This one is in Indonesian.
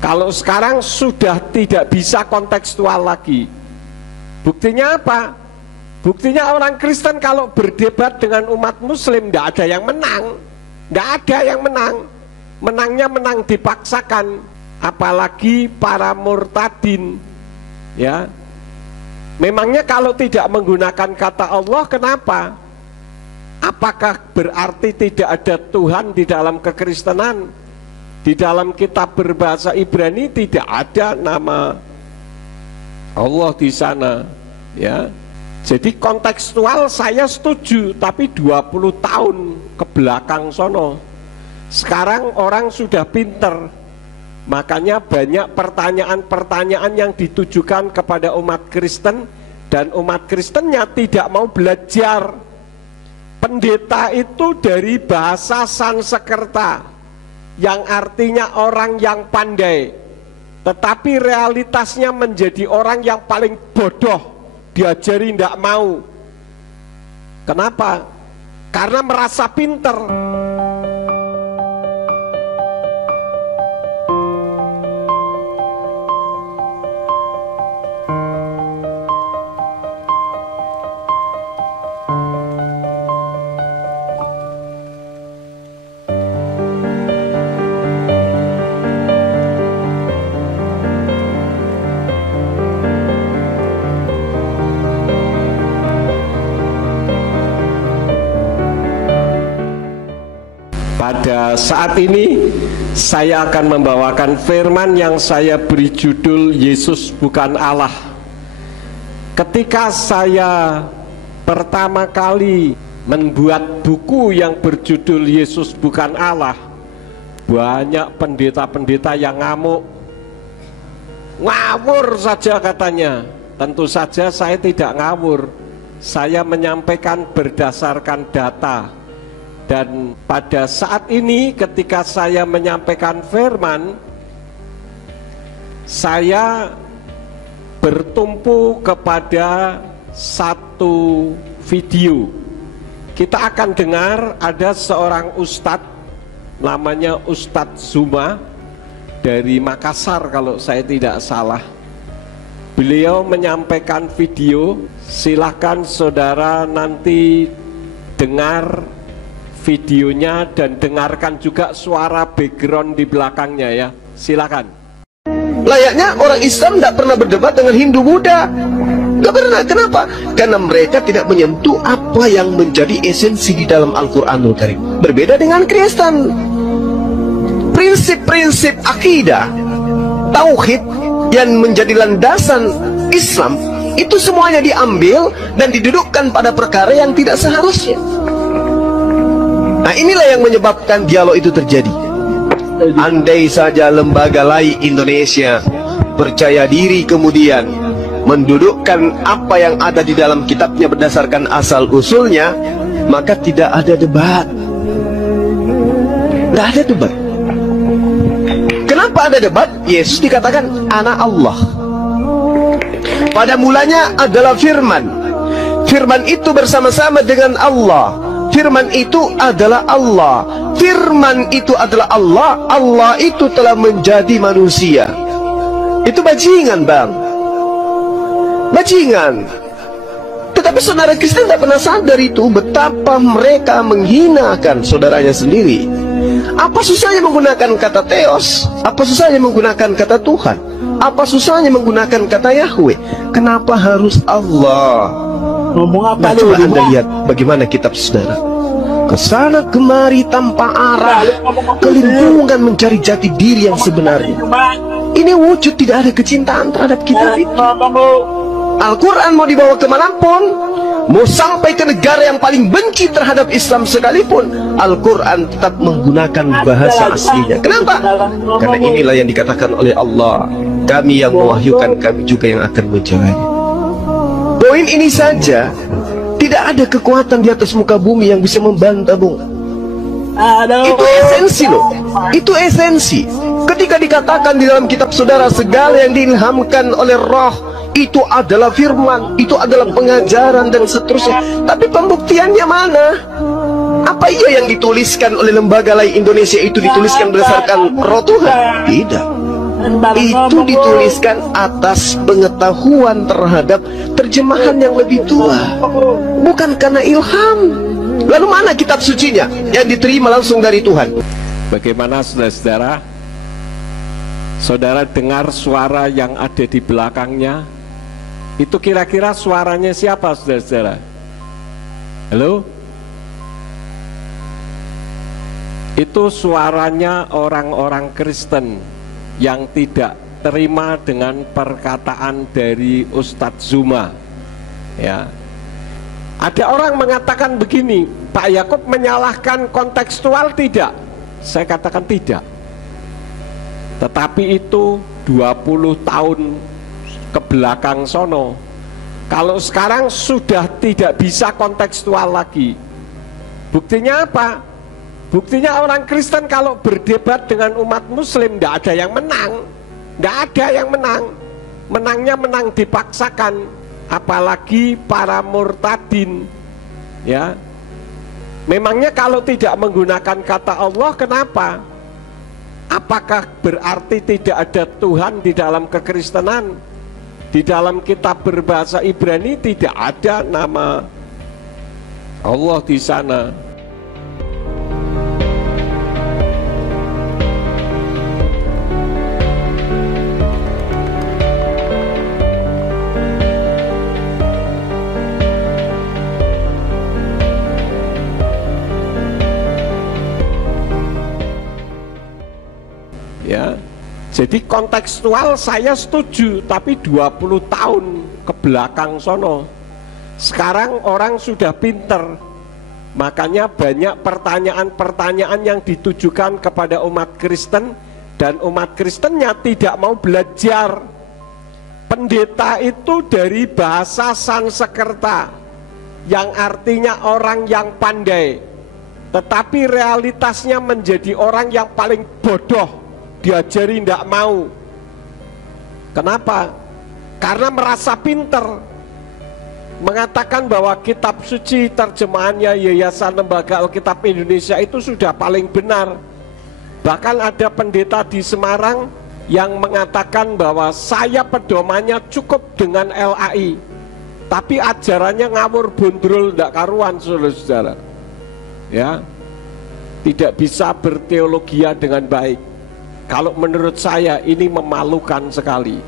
Kalau sekarang sudah tidak bisa kontekstual lagi. Buktinya apa? Buktinya orang Kristen kalau berdebat dengan umat Muslim tidak ada yang menang, tidak ada yang menang. Menangnya menang dipaksakan, apalagi para murtadin. Ya, memangnya kalau tidak menggunakan kata Allah, kenapa? Apakah berarti tidak ada Tuhan di dalam kekristenan? Di dalam kitab berbahasa Ibrani tidak ada nama Allah di sana, ya. Jadi kontekstual saya setuju, tapi 20 tahun ke belakang sono. Sekarang orang sudah pinter, makanya banyak pertanyaan-pertanyaan yang ditujukan kepada umat Kristen, dan umat Kristennya tidak mau belajar. Pendeta itu dari bahasa Sanskerta, yang artinya orang yang pandai, tetapi realitasnya menjadi orang yang paling bodoh, diajari tidak mau. Kenapa? Karena merasa pinter. Pada saat ini saya akan membawakan firman yang saya beri judul Yesus bukan Allah. Ketika saya pertama kali membuat buku yang berjudul Yesus bukan Allah, banyak pendeta-pendeta yang ngamuk, ngawur saja katanya. Tentu saja saya tidak ngawur, saya menyampaikan berdasarkan data. Dan pada saat ini ketika saya menyampaikan firman, saya bertumpu kepada satu video. Kita akan dengar ada seorang ustadz, namanya Ustadz Zuma dari Makassar kalau saya tidak salah. Beliau menyampaikan video, silahkan saudara nanti dengar videonya dan dengarkan juga suara background di belakangnya ya. Silakan. Layaknya orang Islam tidak pernah berdebat dengan Hindu Buddha. Tidak pernah. Kenapa? Karena mereka tidak menyentuh apa yang menjadi esensi di dalam Al-Quranul Karim. Berbeda dengan Kristen. Prinsip-prinsip akidah, tauhid yang menjadi landasan Islam, itu semuanya diambil dan didudukkan pada perkara yang tidak seharusnya. Nah, inilah yang menyebabkan dialog itu terjadi. Andai saja lembaga lain Indonesia percaya diri kemudian mendudukkan apa yang ada di dalam kitabnya berdasarkan asal usulnya, maka tidak ada debat. Tidak ada debat. Kenapa ada debat? Yesus dikatakan anak Allah. Pada mulanya adalah firman. Firman itu bersama-sama dengan Allah. Firman itu adalah Allah. Firman itu adalah Allah. Allah itu telah menjadi manusia. Itu bajingan, bang. Bajingan. Tetapi saudara Kristen tidak pernah sadar itu, betapa mereka menghinakan saudaranya sendiri. Apa susahnya menggunakan kata Theos? Apa susahnya menggunakan kata Tuhan? Apa susahnya menggunakan kata Yahweh? Kenapa harus Allah? Ngomong apa? Nah, coba Anda lihat bagaimana kitab saudara. Kesana kemari tanpa arah, kelimpungan mencari jati diri yang sebenarnya. Ini wujud tidak ada kecintaan terhadap kitab itu. Al-Quran mau dibawa kemanapun, mau sampai ke negara yang paling benci terhadap Islam sekalipun, Al-Quran tetap menggunakan bahasa aslinya. Kenapa? Karena inilah yang dikatakan oleh Allah, kami yang mewahyukan, kami juga yang akan menjaganya. Poin ini saja, tidak ada kekuatan di atas muka bumi yang bisa membantah, Bung. Itu esensi loh. Itu esensi. Ketika dikatakan di dalam kitab saudara, segala yang diilhamkan oleh roh itu adalah firman, itu adalah pengajaran dan seterusnya. Tapi pembuktiannya mana? Apa iya yang dituliskan oleh lembaga lain Indonesia itu dituliskan berdasarkan roh Tuhan? Tidak. itu dituliskan atas pengetahuan terhadap terjemahan yang lebih tua, bukan karena ilham. Lalu mana kitab sucinya yang diterima langsung dari Tuhan? Bagaimana saudara-saudara? Saudara dengar suara yang ada di belakangnya? Itu kira-kira suaranya siapa, saudara-saudara? Halo? Itu suaranya orang-orang Kristen yang tidak terima dengan perkataan dari Ustadz Zuma. Ya. Ada orang mengatakan begini, Pak Yakub menyalahkan kontekstual, tidak? Saya katakan tidak. Tetapi itu 20 tahun ke belakang sono. Kalau sekarang sudah tidak bisa kontekstual lagi. Buktinya apa? Buktinya orang Kristen kalau berdebat dengan umat Muslim tidak ada yang menang. Tidak ada yang menang. Menangnya menang dipaksakan. Apalagi para murtadin. Ya. Memangnya kalau tidak menggunakan kata Allah, kenapa? Apakah berarti tidak ada Tuhan di dalam kekristenan? Di dalam kitab berbahasa Ibrani tidak ada nama Allah di sana. Ya, jadi kontekstual saya setuju, tapi 20 tahun ke belakang sono. Sekarang orang sudah pinter, makanya banyak pertanyaan-pertanyaan yang ditujukan kepada umat Kristen, dan umat Kristennya tidak mau belajar. Pendeta itu dari bahasa Sanskerta, yang artinya orang yang pandai, tetapi realitasnya menjadi orang yang paling bodoh. Diajari tidak mau. Kenapa? Karena merasa pinter, mengatakan bahwa kitab suci terjemahannya Yayasan Lembaga Alkitab Indonesia itu sudah paling benar. Bahkan ada pendeta di Semarang yang mengatakan bahwa saya pedomannya cukup dengan LAI, tapi ajarannya ngawur bondrol tidak karuan, saudara-saudara. Ya, tidak bisa berteologia dengan baik. Kalau menurut saya ini memalukan sekali.